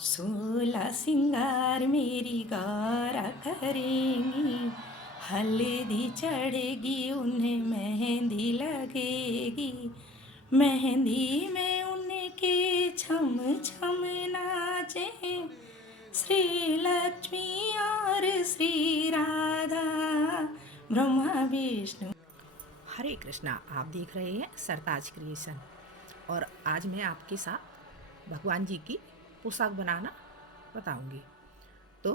सोलह सिंगार मेरी गौरा करेंगी, हल्दी चढ़ेगी उन्हें मेहंदी लगेगी, मेहंदी में उनके छम छम नाचे श्री लक्ष्मी और श्री राधा, ब्रह्मा विष्णु। हरे कृष्णा। आप देख रहे हैं सरताज क्रिएशन और आज मैं आपके साथ भगवान जी की पोशाक बनाना बताऊंगी। तो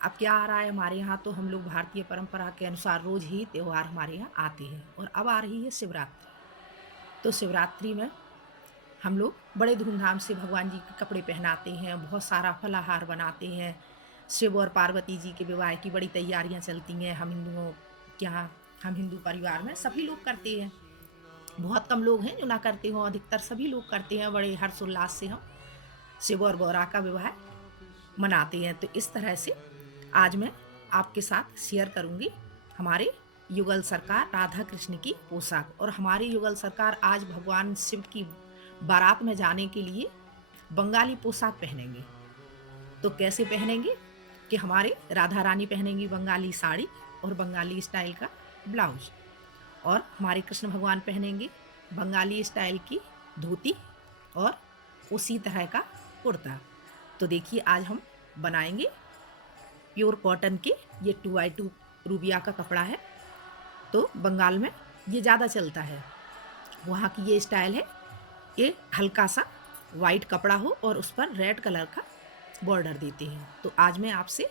अब क्या आ रहा है हमारे यहाँ, तो हम लोग भारतीय परंपरा के अनुसार रोज़ ही त्यौहार हमारे यहाँ आते हैं और अब आ रही है शिवरात्रि। तो शिवरात्रि में हम लोग बड़े धूमधाम से भगवान जी के कपड़े पहनाते हैं, बहुत सारा फलाहार बनाते हैं। शिव और पार्वती जी के विवाह की बड़ी तैयारियां चलती हैं हम हिंदुओं के यहाँ। हम हिंदू परिवार में सभी लोग करते हैं, बहुत कम लोग हैं जो ना करते हों, अधिकतर सभी लोग करते हैं। बड़े हर्षोल्लास से हम शिव और गौरा का विवाह मनाते हैं। तो इस तरह से आज मैं आपके साथ शेयर करूंगी हमारे युगल सरकार राधा कृष्ण की पोशाक। और हमारी युगल सरकार आज भगवान शिव की बारात में जाने के लिए बंगाली पोशाक पहनेंगे। तो कैसे पहनेंगे कि हमारे राधा रानी पहनेंगी बंगाली साड़ी और बंगाली स्टाइल का ब्लाउज, और हमारे कृष्ण भगवान पहनेंगे बंगाली स्टाइल की धोती और उसी तरह का कुर्ता। तो देखिए आज हम बनाएंगे प्योर कॉटन के, ये 2x2 रूबिया का कपड़ा है। तो बंगाल में ये ज़्यादा चलता है, वहाँ की ये स्टाइल है। ये हल्का सा वाइट कपड़ा हो और उस पर रेड कलर का बॉर्डर देते हैं। तो आज मैं आपसे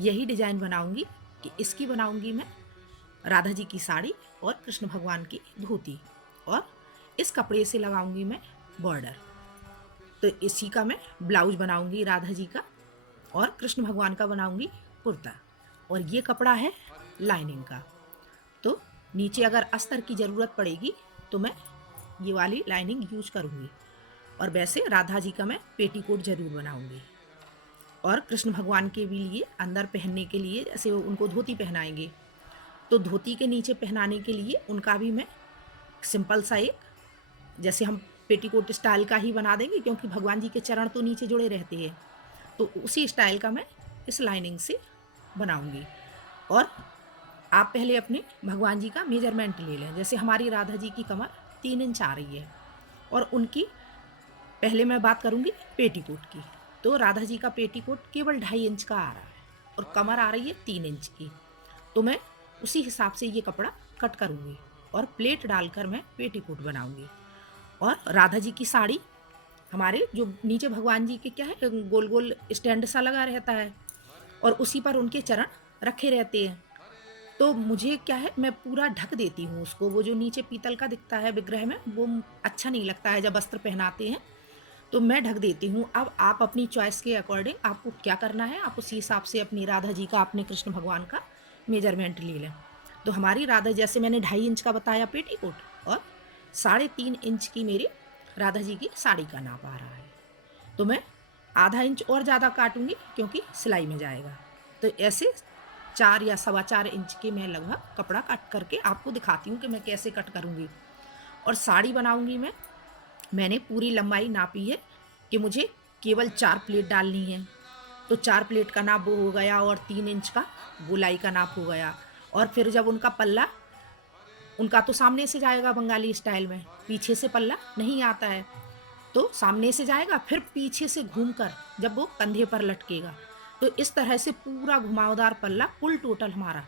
यही डिज़ाइन बनाऊंगी कि इसकी बनाऊंगी मैं राधा जी की साड़ी और कृष्ण भगवान की धोती, और इस कपड़े से लगाऊंगी मैं बॉर्डर। तो इसी का मैं ब्लाउज बनाऊंगी राधा जी का, और कृष्ण भगवान का बनाऊंगी कुर्ता। और ये कपड़ा है लाइनिंग का। तो नीचे अगर अस्तर की ज़रूरत पड़ेगी तो मैं ये वाली लाइनिंग यूज करूँगी। और वैसे राधा जी का मैं पेटीकोट ज़रूर बनाऊंगी। और कृष्ण भगवान के भी लिए अंदर पहनने के लिए, जैसे उनको धोती पहनाएंगे, तो धोती के नीचे पहनाने के लिए उनका भी मैं सिंपल सा एक, जैसे हम पेटीकोट स्टाइल का ही बना देंगे, क्योंकि भगवान जी के चरण तो नीचे जुड़े रहते हैं। तो उसी स्टाइल का मैं इस लाइनिंग से बनाऊंगी। और आप पहले अपने भगवान जी का मेजरमेंट ले लें। जैसे हमारी राधा जी की कमर 3 इंच आ रही है, और उनकी पहले मैं बात करूंगी पेटीकोट की। तो राधा जी का पेटीकोट केवल 2.5 इंच का आ रहा है और कमर आ रही है 3 इंच की। तो मैं उसी हिसाब से ये कपड़ा कट करूँगी और प्लेट डालकर मैं पेटीकोट बनाऊँगी। और राधा जी की साड़ी, हमारे जो नीचे भगवान जी के क्या है, गोल गोल स्टैंड सा लगा रहता है और उसी पर उनके चरण रखे रहते हैं। तो मुझे क्या है, मैं पूरा ढक देती हूँ उसको। वो जो नीचे पीतल का दिखता है विग्रह में, वो अच्छा नहीं लगता है जब वस्त्र पहनाते हैं, तो मैं ढक देती हूँ। अब आप अपनी चॉइस के अकॉर्डिंग आपको क्या करना है, आप उसी हिसाब से अपनी राधा जी का, अपने कृष्ण भगवान का मेजरमेंट ले लें। तो हमारी राधा, जैसे मैंने 2.5 इंच का बताया पेटीकोट, और 3.5 इंच की मेरी राधा जी की साड़ी का नाप आ रहा है। तो मैं आधा इंच और ज़्यादा काटूंगी क्योंकि सिलाई में जाएगा। तो ऐसे 4 या 4.25 इंच के मैं लगभग कपड़ा कट करके आपको दिखाती हूँ कि मैं कैसे कट करूँगी। और साड़ी बनाऊँगी मैंने पूरी लंबाई नापी है कि मुझे केवल 4 प्लेट डालनी है। तो 4 प्लेट का नाप वो हो गया, और 3 इंच का गोलाई का नाप हो गया। और फिर जब उनका पल्ला, उनका तो सामने से जाएगा बंगाली स्टाइल में, पीछे से पल्ला नहीं आता है। तो सामने से जाएगा, फिर पीछे से घूमकर जब वो कंधे पर लटकेगा, तो इस तरह से पूरा घुमावदार पल्ला, कुल टोटल हमारा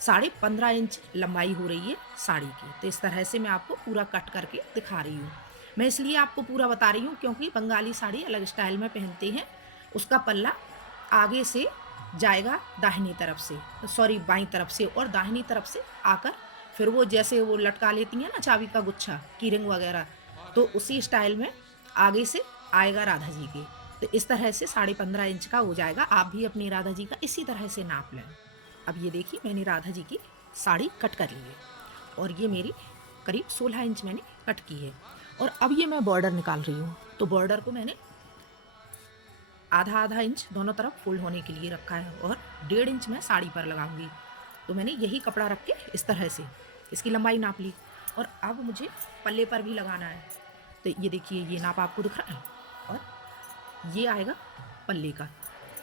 15.5 इंच लंबाई हो रही है साड़ी की। तो इस तरह से मैं आपको पूरा कट करके दिखा रही हूँ। मैं इसलिए आपको पूरा बता रही हूँ क्योंकि बंगाली साड़ी अलग स्टाइल में पहनते हैं। उसका पल्ला आगे से जाएगा दाहिनी तरफ से, सॉरी बाईं तरफ से, और दाहिनी तरफ से आकर फिर वो जैसे वो लटका लेती हैं ना चाबी का गुच्छा, की रिंग वगैरह, तो उसी स्टाइल में आगे से आएगा राधा जी के। तो इस तरह से 15.5 इंच का हो जाएगा। आप भी अपनी राधा जी का इसी तरह से नाप लें। अब ये देखिए मैंने राधा जी की साड़ी कट कर ली है, और ये मेरी करीब 16 इंच मैंने कट की है। और अब ये मैं बॉर्डर निकाल रही हूँ। तो बॉर्डर को मैंने आधा आधा इंच दोनों तरफ फोल्ड होने के लिए रखा है, और 1.5 इंच मैं साड़ी पर लगाऊंगी। तो मैंने यही कपड़ा रख के इस तरह से इसकी लंबाई नाप ली, और अब मुझे पल्ले पर भी लगाना है। तो ये देखिए ये नाप आपको दिख रहा है। और ये आएगा पल्ले का।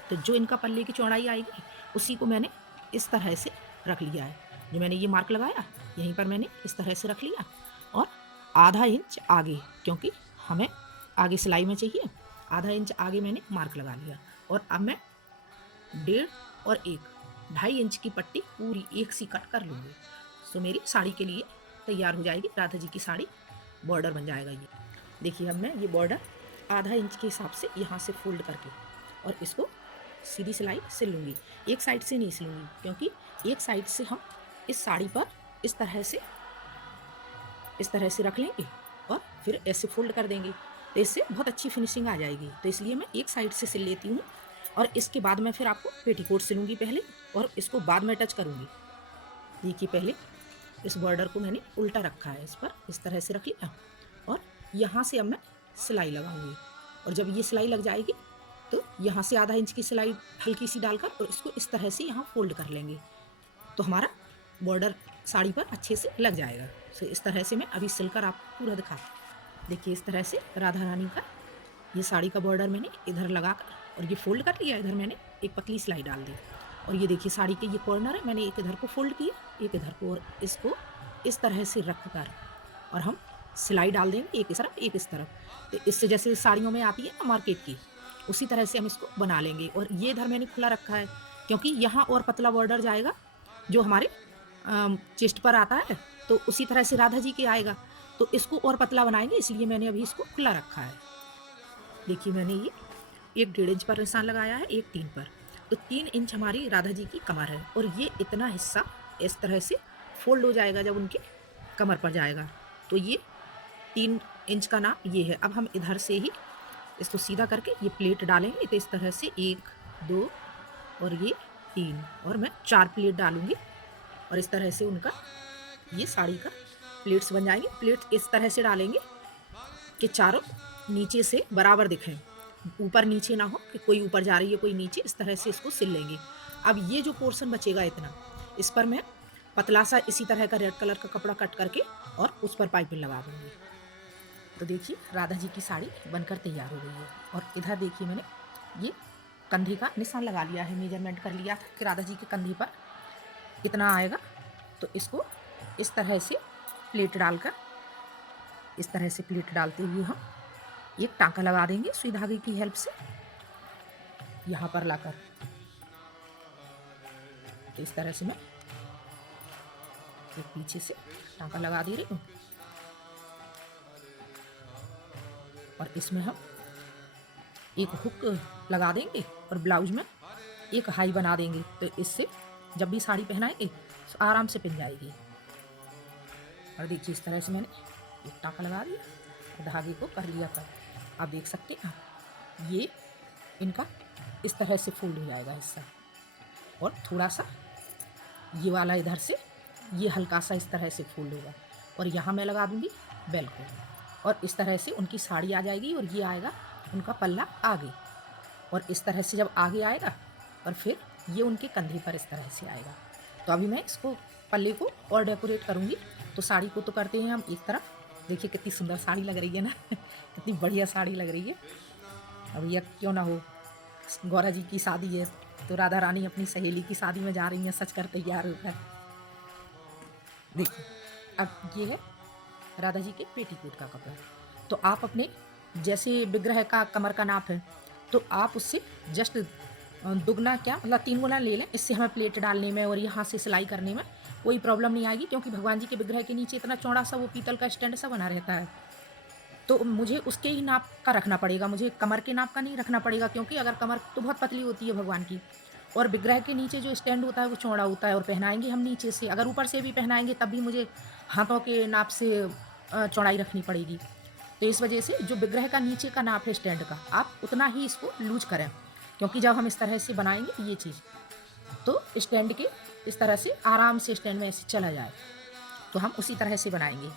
तो जो इनका पल्ले की चौड़ाई आएगी उसी को मैंने इस तरह से रख लिया है। जो मैंने ये मार्क लगाया यहीं पर मैंने इस तरह से रख लिया, और आधा इंच आगे, क्योंकि हमें आगे सिलाई में चाहिए, आधा इंच आगे मैंने मार्क लगा लिया। और अब मैं 1.5 और 2.5 इंच की पट्टी पूरी एक सी कट कर लूँगी। तो मेरी साड़ी के लिए तैयार हो जाएगी, राधा जी की साड़ी। बॉर्डर बन जाएगा ये। देखिए अब मैं ये बॉर्डर आधा इंच के हिसाब से यहाँ से फोल्ड करके और इसको सीधी सिलाई सिल लूँगी। एक साइड से नहीं सिलूँगी, क्योंकि एक साइड से हम इस साड़ी पर इस तरह से रख लेंगे और फिर ऐसे फोल्ड कर देंगे, तो इससे बहुत अच्छी फिनिशिंग आ जाएगी। तो इसलिए मैं एक साइड से सिल लेती हूँ, और इसके बाद मैं फिर आपको पेटीकोट सिलूँगी पहले, और इसको बाद में टच करूँगी। देखिए पहले इस बॉर्डर को मैंने उल्टा रखा है, इस पर इस तरह से रख लिया, और यहाँ से अब मैं सिलाई लगाऊंगी। और जब ये सिलाई लग जाएगी तो यहाँ से आधा इंच की सिलाई हल्की सी डालकर और इसको इस तरह से यहाँ फोल्ड कर लेंगे, तो हमारा बॉर्डर साड़ी पर अच्छे से लग जाएगा। तो इस तरह से मैं अभी सिलकर आपको पूरा दिखाती। देखिए इस तरह से राधा रानी का ये साड़ी का बॉर्डर मैंने इधर लगाकर और ये फोल्ड कर लिया। इधर मैंने एक पतली सिलाई डाल दी, और ये देखिए साड़ी के ये कॉर्नर है, मैंने एक इधर को फोल्ड किया, एक इधर को, और इसको इस तरह से रख कर और हम सिलाई डाल देंगे, एक इस तरफ एक इस तरफ। तो इससे जैसे साड़ियों में आती है ना मार्केट की, उसी तरह से हम इसको बना लेंगे। और ये इधर मैंने खुला रखा है, क्योंकि यहाँ और पतला बॉर्डर जाएगा जो हमारे चेस्ट पर आता है, तो उसी तरह से राधा जी के आएगा, तो इसको और पतला बनाएंगे, इसलिए मैंने अभी इसको खुला रखा है। देखिए मैंने ये 1.5 इंच पर निशान लगाया है, 1 3 पर, तो 3 इंच हमारी राधा जी की कमर है, और ये इतना हिस्सा इस तरह से फोल्ड हो जाएगा जब उनके कमर पर जाएगा। तो ये 3 इंच का नाप ये है। अब हम इधर से ही इसको सीधा करके ये प्लेट डालेंगे, तो इस तरह से 1 2 और ये 3, और मैं 4 प्लेट डालूंगी, और इस तरह से उनका ये साड़ी का प्लेट्स बन जाएंगे। प्लेट इस तरह से डालेंगे कि चारों नीचे से बराबर दिखें, ऊपर नीचे ना हो कि कोई ऊपर जा रही है कोई नीचे, इस तरह से इसको सिल लेंगे। अब ये जो पोर्शन बचेगा इतना, इस पर मैं पतला सा इसी तरह का रेड कलर का कपड़ा कट करके और उस पर पाइपिंग लगा दूँगी। तो देखिए राधा जी की साड़ी बनकर तैयार हो गई है। और इधर देखिए मैंने ये कंधे का निशान लगा लिया है, मेजरमेंट कर लिया था कि राधा जी के कंधे पर कितना आएगा। तो इसको इस तरह से प्लेट डालकर, इस तरह से प्लेट डालते हुए हम एक टांका लगा देंगे सुई धागे की हेल्प से यहाँ पर लाकर। तो इस तरह से मैं एक पीछे से टांका लगा दे रही हूँ, और इसमें हम एक हुक लगा देंगे और ब्लाउज में एक हाई बना देंगे, तो इससे जब भी साड़ी पहनाएंगे तो आराम से पिन जाएगी। और देखिए इस तरह से मैंने एक टांका लगा दिया, धागे को कर लिया था। आप देख सकते हैं ये इनका इस तरह से फोल्ड हो जाएगा हिस्सा, और थोड़ा सा ये वाला इधर से ये हल्का सा इस तरह से फोल्ड होगा, और यहाँ मैं लगा दूँगी बेल को, और इस तरह से उनकी साड़ी आ जाएगी। और ये आएगा उनका पल्ला आगे, और इस तरह से जब आगे आएगा और फिर ये उनके कंधे पर इस तरह से आएगा। तो अभी मैं इसको पल्ले को और डेकोरेट करूँगी। तो साड़ी को तो करते हैं हम एक तरफ, देखिए कितनी सुंदर साड़ी लग रही है ना कितनी बढ़िया साड़ी लग रही है। अब यह क्यों ना हो, गौरा जी की शादी है, तो राधा रानी अपनी सहेली की शादी में जा रही हैं सच कर तैयार होकर। देखिए अब ये है राधा जी के पेटीकोट का कपड़ा। तो आप अपने जैसे विग्रह का कमर का नाप है, तो आप उससे जस्ट दुगना क्या मतलब 3 गुना ले लें। इससे हमें प्लेट डालने में और यहाँ से सिलाई करने में कोई प्रॉब्लम नहीं आएगी, क्योंकि भगवान जी के विग्रह के नीचे इतना चौड़ा सा वो पीतल का स्टैंड सा बना रहता है, तो मुझे उसके ही नाप का रखना पड़ेगा, मुझे कमर के नाप का नहीं रखना पड़ेगा। क्योंकि अगर कमर तो बहुत पतली होती है भगवान की, और विग्रह के नीचे जो स्टैंड होता है वो चौड़ा होता है, और पहनाएंगे हम नीचे से, अगर ऊपर से भी पहनाएंगे तब भी मुझे हाथों के नाप से चौड़ाई रखनी पड़ेगी। तो इस वजह से जो विग्रह का नीचे का नाप है स्टैंड का, आप उतना ही इसको लूज करें, क्योंकि जब हम इस तरह से बनाएंगे ये चीज़, तो स्टैंड के इस तरह से आराम से स्टैंड में ऐसे चला जाए, तो हम उसी तरह से बनाएंगे।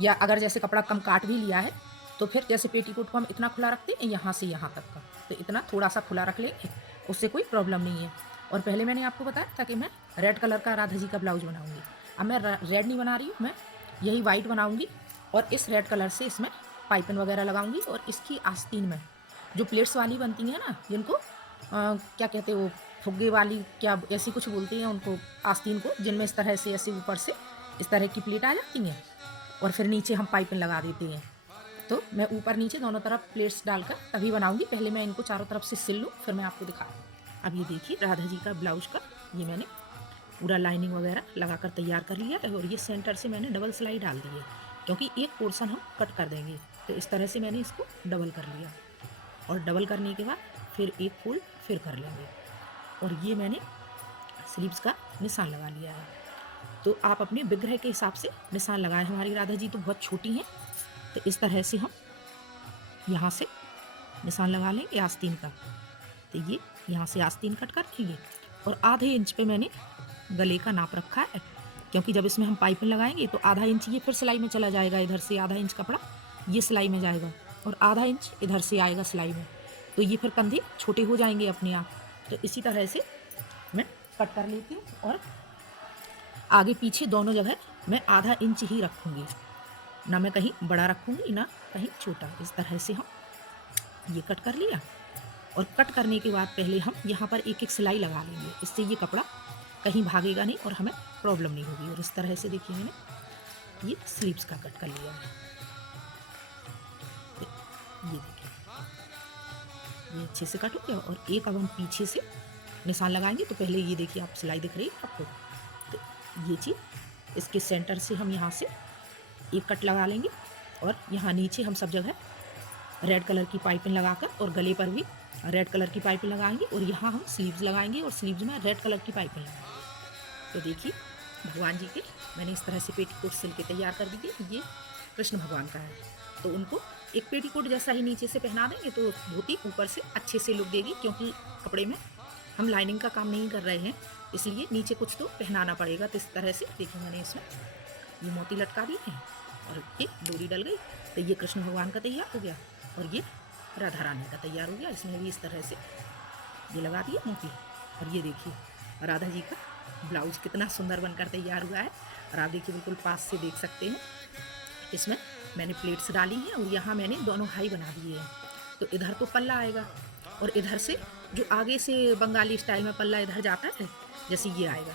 या अगर जैसे कपड़ा कम काट भी लिया है, तो फिर जैसे पेटीकोट को हम इतना खुला रखते हैं यहाँ से यहाँ तक का, तो इतना थोड़ा सा खुला रख लेंगे, उससे कोई प्रॉब्लम नहीं है। और पहले मैंने आपको बताया था कि मैं रेड कलर का राधा जी का ब्लाउज बनाऊँगी। अब मैं रेड नहीं बना रही हूँ, मैं यही वाइट बनाऊँगी, और इस रेड कलर से इसमें पाइपिंग वगैरह लगाऊंगी, और इसकी आस्तीन में जो प्लेट्स वाली बनती हैं ना, जिनको क्या कहते हैं वो, फुग्गे वाली क्या ऐसी कुछ बोलते हैं उनको, आस्तीन को, जिनमें इस तरह से ऐसे ऊपर से इस तरह की प्लेट आ जाती हैं और फिर नीचे हम पाइपिंग लगा देते हैं। तो मैं ऊपर नीचे दोनों तरफ प्लेट्स डालकर तभी बनाऊंगी। पहले मैं इनको चारों तरफ से सिल लूँ, फिर मैं आपको दिखाऊँ। अब ये देखिए राधा जी का ब्लाउज का ये मैंने पूरा लाइनिंग वगैरह लगाकर तैयार कर लिया है, और ये सेंटर से मैंने डबल सिलाई डाल दी है, क्योंकि एक पोर्शन हम कट कर देंगे। तो इस तरह से मैंने इसको डबल कर लिया, और डबल करने के बाद फिर एक फोल्ड फिर कर लेंगे, और ये मैंने स्लीव्स का निशान लगा लिया है। तो आप अपने विग्रह के हिसाब से निशान लगाएं। हमारी राधा जी तो बहुत छोटी हैं, तो इस तरह से हम यहाँ से निशान लगा लेंगे आस्तीन का। तो ये यहाँ से आस्तीन कट कर लेंगे, और आधे इंच पे मैंने गले का नाप रखा है, क्योंकि जब इसमें हम पाइपिंग लगाएंगे तो आधा इंच ये फिर सिलाई में चला जाएगा, इधर से आधा इंच कपड़ा ये सिलाई में जाएगा, और आधा इंच इधर से आएगा सिलाई में, तो ये फिर कंधे छोटे हो जाएंगे अपने आप। तो इसी तरह से मैं कट कर लेती हूँ, और आगे पीछे दोनों जगह मैं आधा इंच ही रखूँगी, ना मैं कहीं बड़ा रखूँगी ना कहीं छोटा। इस तरह से हम ये कट कर लिया, और कट करने के बाद पहले हम यहाँ पर एक एक सिलाई लगा लेंगे, इससे ये कपड़ा कहीं भागेगा नहीं और हमें प्रॉब्लम नहीं होगी। और इस तरह से देखिए मैंने ये स्लीव्स का कट कर लिया है। ये देखिए ये अच्छे से कट हो गया, और एक अब हम पीछे से निशान लगाएंगे। तो पहले ये देखिए आप सिलाई दिख रही है आपको, तो ये चीज़ इसके सेंटर से हम यहाँ से एक कट लगा लेंगे, और यहाँ नीचे हम सब जगह रेड कलर की पाइपिंग लगाकर, और गले पर भी रेड कलर की पाइपिंग लगाएंगे, और यहाँ हम स्लीव्स लगाएंगे, और स्लीव्स में रेड कलर की पाइपिंग लगाएंगे। तो देखिए भगवान जी के मैंने इस तरह से पेटीकोट सिल के तैयार कर दिए। ये कृष्ण भगवान का है, तो उनको एक पेटीकोट जैसा ही नीचे से पहना देंगे तो धोती ऊपर से अच्छे से लुक देगी, क्योंकि कपड़े में हम लाइनिंग का काम नहीं कर रहे हैं, इसलिए नीचे कुछ तो पहनाना पड़ेगा। तो इस तरह से देखिए मैंने इसमें ये मोती लटका दिए हैं, और ये डोरी डल गई। तो ये कृष्ण भगवान का तैयार हो गया, और ये राधा रानी का तैयार हो गया। इसमें भी इस तरह से ये लगा दिए मोती, और ये देखिए राधा जी का ब्लाउज कितना सुंदर बनकर तैयार हुआ है। और आप देखिए बिल्कुल पास से देख सकते हैं, इसमें मैंने प्लेट्स डाली हैं, और यहाँ मैंने दोनों हाई बना दिए हैं। तो इधर तो पल्ला आएगा, और इधर से जो आगे से बंगाली स्टाइल में पल्ला इधर जाता है, जैसे ये आएगा,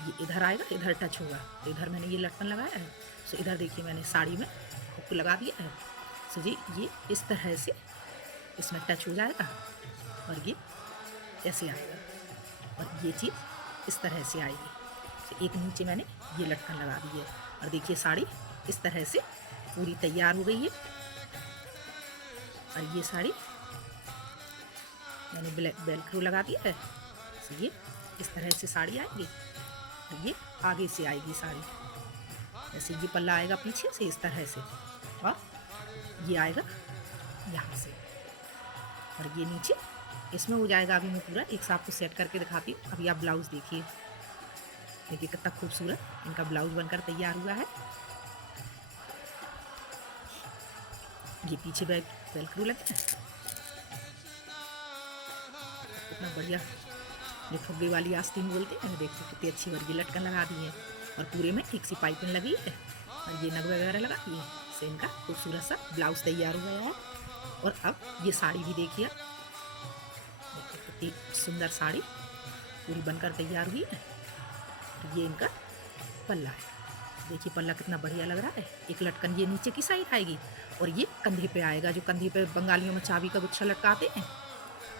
ये इधर आएगा, इधर टच होगा। तो इधर मैंने ये लटकन लगाया है, सो इधर देखिए मैंने साड़ी में हुक लगा दिया है। सो जी ये इस तरह से इसमें टच हो जाएगा, और ये ऐसे आएगा, और ये चीज़ इस तरह से आएगी। तो एक नीचे मैंने ये लटकन लगा दी है, और देखिए साड़ी इस तरह से पूरी तैयार हो गई है। और ये साड़ी मैंने वेलक्रो लगा दिया है। तो ये इस तरह से साड़ी आएगी, और ये आगे से आएगी साड़ी, जैसे ये पल्ला आएगा पीछे से इस तरह से, और ये आएगा यहाँ से, और ये नीचे इसमें हो जाएगा। अभी मैं पूरा एक साथ आपको सेट करके दिखाती हूँ। अभी आप ब्लाउज देखिए, देखिए कितना खूबसूरत इनका ब्लाउज बनकर तैयार हुआ है। ये पीछे वेलक्रो लगे हैं, कितना बढ़िया, ये फुग्गे वाली आस्तीन बोलते हैं। देखिए कितनी अच्छी वर्गी लटकन लगा दी है, और पूरे में ठीक सी पाइपिंग लगी है, और ये नग वगैरह लगा दी है। से इनका खूबसूरत सा ब्लाउज तैयार हो गया है। और अब ये साड़ी भी देखिए, कितनी सुंदर साड़ी पूरी बनकर तैयार हुई है। ये इनका पल्ला है, देखिए पल्ला कितना बढ़िया लग रहा है। एक लटकन ये नीचे की साइड आएगी, और ये कंधे पे आएगा, जो कंधे पे बंगालियों में चाबी का गुच्छा लटकाते हैं।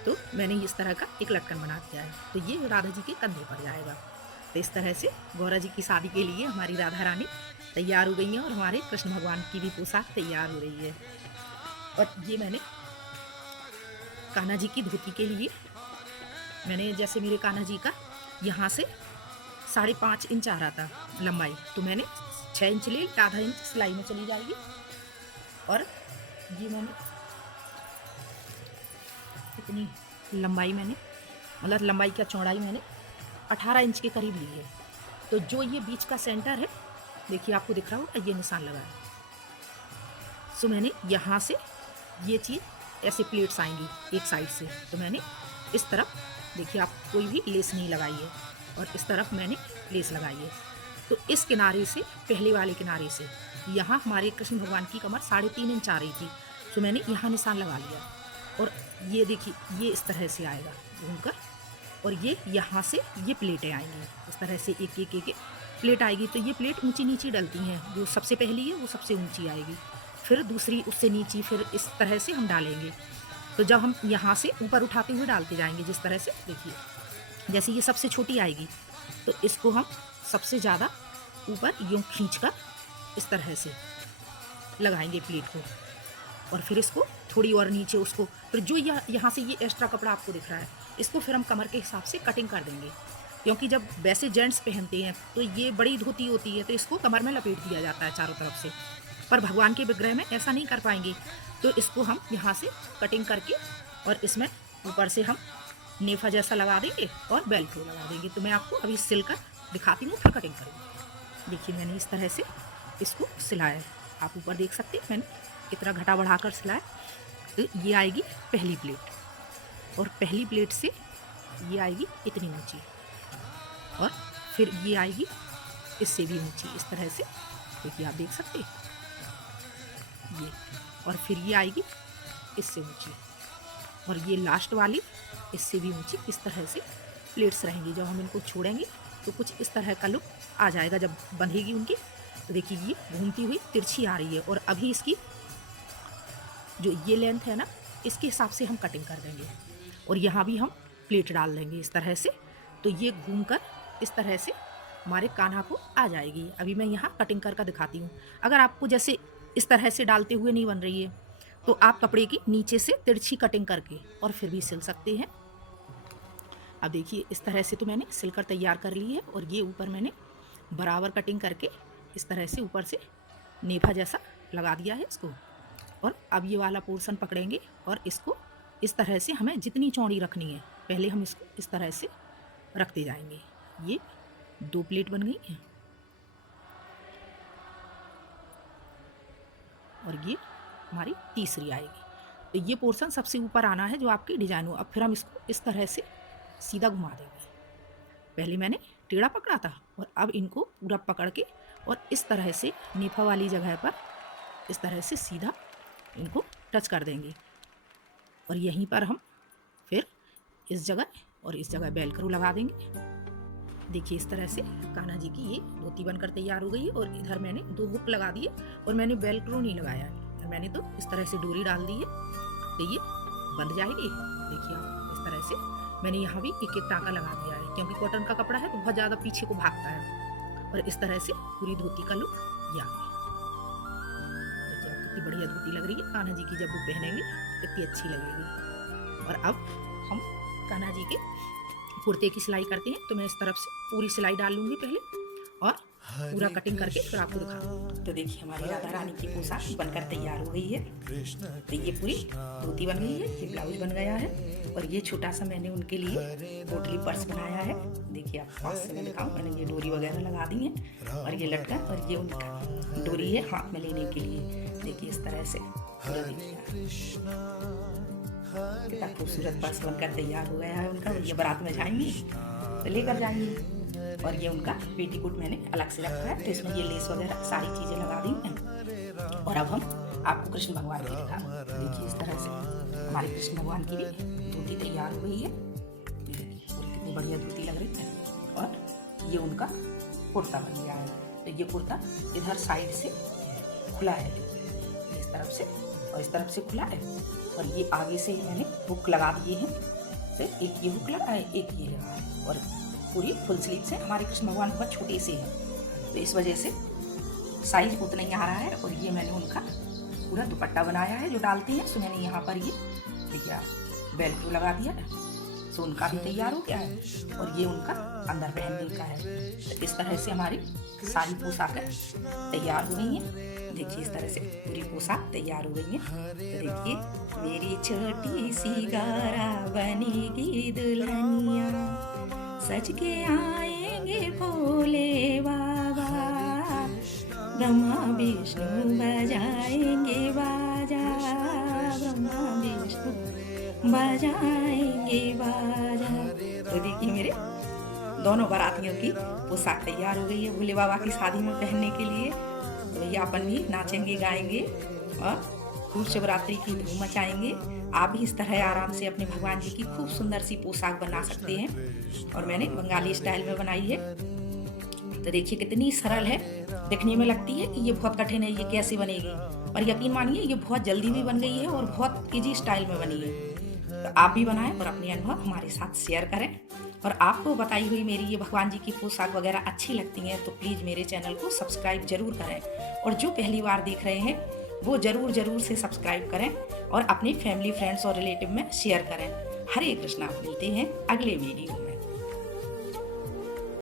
तो मैंने इस तरह का एक लटकन बना दिया है, तो ये राधा जी के कंधे पर जाएगा। तो इस तरह से गौरा जी की शादी के लिए हमारी राधा रानी तैयार हो गई हैं, और हमारे कृष्ण भगवान की भी पोशाक तैयार हो रही है। और ये मैंने कान्हा जी की धोती के लिए, मैंने जैसे मेरे कान्हा जी का यहाँ से 5.5 इंच आ रहा था लंबाई, तो मैंने 6 इंच ले, आधा इंच सिलाई में चली जाएगी। और ये मैंने इतनी लंबाई मैंने, मतलब लंबाई क्या चौड़ाई मैंने 18 इंच के करीब ली है। तो जो ये बीच का सेंटर है, देखिए आपको दिख रहा होगा, ये निशान लगा है। सो मैंने यहाँ से ये चीज़ ऐसे प्लेट्स आएंगी एक साइड से, तो मैंने इस तरफ देखिए, आप कोई भी लेस नहीं लगाई है, और इस तरफ मैंने लेस लगाई है। तो इस किनारे से, पहले वाले किनारे से, यहाँ हमारे कृष्ण भगवान की कमर 3.5 इंच आ रही थी, सो मैंने यहाँ निशान लगा लिया और ये देखिए ये इस तरह से आएगा घूमकर, और ये यहाँ से ये प्लेटें आएंगी इस तरह से, एक एक एक एक प्लेट आएगी। तो ये प्लेट ऊंची नीची डलती हैं, जो सबसे पहली है वो सबसे ऊंची आएगी, फिर दूसरी उससे नीची, फिर इस तरह से हम डालेंगे। तो जब हम यहाँ से ऊपर उठाते हुए डालते जाएंगे जिस तरह से, देखिए जैसे ये सबसे छोटी आएगी तो इसको हम सबसे ज़्यादा ऊपर यूँ खींच कर इस तरह से लगाएंगे प्लेट को, और फिर इसको थोड़ी और नीचे उसको, फिर जो यहाँ से ये एक्स्ट्रा कपड़ा आपको दिख रहा है इसको फिर हम कमर के हिसाब से कटिंग कर देंगे, क्योंकि जब वैसे जेंट्स पहनते हैं तो ये बड़ी धोती होती है तो इसको कमर में लपेट दिया जाता है चारों तरफ से, पर भगवान के विग्रह में ऐसा नहीं कर पाएंगे। तो इसको हम यहाँ से कटिंग करके और इसमें ऊपर से हम नेफा जैसा लगा देंगे और बेल्ट लगा देंगे। तो मैं आपको अभी सिल कर दिखाती हूँ, फिर कटिंग करूँगी। देखिए मैंने इस तरह से इसको सिलाया है, आप ऊपर देख सकते हैं मैंने कितना घटा बढ़ा कर सिलाया। तो ये आएगी पहली प्लेट, और पहली प्लेट से ये आएगी इतनी ऊंची, और फिर ये आएगी इससे भी ऊंची इस तरह से, देखिए आप देख सकते हैं ये, और फिर ये आएगी इससे ऊंची, और ये लास्ट वाली इससे भी ऊंची। इस तरह से प्लेट्स रहेंगी। जब हम इनको छोड़ेंगे तो कुछ इस तरह का लुक आ जाएगा जब बंधेगी उनकी। तो देखिए ये घूमती हुई तिरछी आ रही है, और अभी इसकी जो ये लेंथ है ना इसके हिसाब से हम कटिंग कर देंगे, और यहाँ भी हम प्लेट डाल देंगे इस तरह से। तो ये घूमकर इस तरह से हमारे कान्हा को आ जाएगी। अभी मैं यहाँ कटिंग कर दिखाती हूँ। अगर आपको जैसे इस तरह से डालते हुए नहीं बन रही है तो आप कपड़े की नीचे से तिरछी कटिंग करके और फिर भी सिल सकते हैं। अब देखिए इस तरह से तो मैंने सिलकर तैयार कर ली है, और ये ऊपर मैंने बराबर कटिंग करके इस तरह से ऊपर से नेफा जैसा लगा दिया है इसको। और अब ये वाला पोर्शन पकड़ेंगे और इसको इस तरह से हमें जितनी चौड़ी रखनी है पहले हम इसको इस तरह से रखते जाएंगे। ये 2 प्लेट बन गई हैं, और ये हमारी तीसरी आएगी। तो ये पोर्शन सबसे ऊपर आना है जो आपकी डिजाइन हो। अब फिर हम इसको इस तरह से सीधा घुमा देंगे। पहले मैंने टेढ़ा पकड़ा था, और अब इनको पूरा पकड़ के और इस तरह से नेफा वाली जगह पर इस तरह से सीधा इनको टच कर देंगे, और यहीं पर हम फिर इस जगह और इस जगह बेल्क्रो लगा देंगे। देखिए इस तरह से कान्हा जी की ये धोती बनकर तैयार हो गई है, और इधर मैंने 2 हुक लगा दिए और मैंने बेल्क्रो नहीं लगाया है। मैंने तो इस तरह से डोरी डाल दी है तो ये बंध जाएगी। देखिए आप इस तरह से मैंने यहाँ भी एक एक टाँका लगा दिया है, क्योंकि कॉटन का कपड़ा है तो बहुत ज़्यादा पीछे को भागता है। और इस तरह से पूरी धोती का लुक ये आ गया। देखिए आप कितनी बढ़िया धोती लग रही है कान्हा जी की, जब वो पहनेंगे कितनी अच्छी लगेगी। और अब हम कान्हा जी के कुर्ते की सिलाई करते हैं। तो मैं इस तरफ से पूरी सिलाई डाल लूँगी पहले, और पूरा कटिंग करके फिर आपको दिखाऊंगी। तो देखिए हमारी राधा रानी की पोशाक बनकर तैयार हो गई है। तो ये पूरी धोती बन गई है, ये ब्लाउज बन गया है, और ये छोटा सा मैंने उनके लिए पोटली पर्स बनाया है। देखिए आप पास से मैं दिखाऊँ, मैंने ये डोरी वगैरह लगा दी है, और ये लटका, और ये उनका डोरी है हाथ में लेने के लिए। देखिए इस तरह से पूरा देखिए कितना खूबसूरत पर्स बनकर तैयार हो गया है उनका। और ये बारात में जाएंगी तो लेकर जाएंगी। और ये उनका पेटीकोट मैंने अलग से रखा है, तो इसमें ये लेस वगैरह सारी चीज़ें लगा दी हैं। और अब हम आपको कृष्ण भगवान की दिखाएंगे। देखिए इस तरह से हमारे कृष्ण भगवान की भी धोती तैयार हो गई है। कितनी बढ़िया धोती लग रही है। और ये उनका कुर्ता बन गया है। तो ये कुर्ता इधर साइड से खुला है, इस तरफ से और इस तरफ से खुला है, और ये आगे से मैंने हुक लगा दिए हैं। तो एक ये हुक लगा है, एक ये लगा है, और पूरी फुल स्लीव से हमारे कृष्ण भगवान बहुत छोटे से हैं, तो इस वजह से साइज उतना ही आ रहा है। और ये मैंने उनका पूरा दुपट्टा बनाया है जो डालते हैं। सो मैंने यहाँ पर ये देखिए बेल्ट लगा दिया है, सो उनका भी तैयार हो गया है। और ये उनका अंदर पहनने का है। तो इस तरह से हमारी सारी पोशाकें तैयार हो गई हैं। देखिए इस तरह से पूरी पोशाक तैयार हो गई है। तो देखिए मेरी छोटी सी गारा बनेगी दुल्हनिया, सज के आएंगे भोले बाबा, ब्रह्मा विष्णु बजाएंगे बाजा, ब्रह्मा विष्णु बजाएंगे बाजा। तो देखिए मेरे दोनों बारातियों की पोशाक तैयार हो गई है भोले बाबा की शादी में पहनने के लिए। तो भैया अपन भी नाचेंगे गाएंगे और खूब शिवरात्रि की धूम मचाएंगे। आप भी इस तरह आराम से अपने भगवान जी की खूब सुंदर सी पोशाक बना सकते हैं। और मैंने बंगाली स्टाइल में बनाई है। तो देखिए कितनी सरल है, दिखने में लगती है कि ये बहुत कठिन है, ये कैसे बनेगी, पर यकीन मानिए ये बहुत जल्दी भी बन गई है और बहुत इजी स्टाइल में बनी है। तो आप भी बनाएं और अपने अनुभव हमारे साथ शेयर करें। और आपको बताई हुई मेरी ये भगवान जी की पोशाक वगैरह अच्छी लगती हैं तो प्लीज़ मेरे चैनल को सब्सक्राइब जरूर करें। और जो पहली बार देख रहे हैं वो ज़रूर से सब्सक्राइब करें और अपने फैमिली, फ्रेंड्स और रिलेटिव में शेयर करें। हरे कृष्णा, मिलते हैं अगले वीडियो में।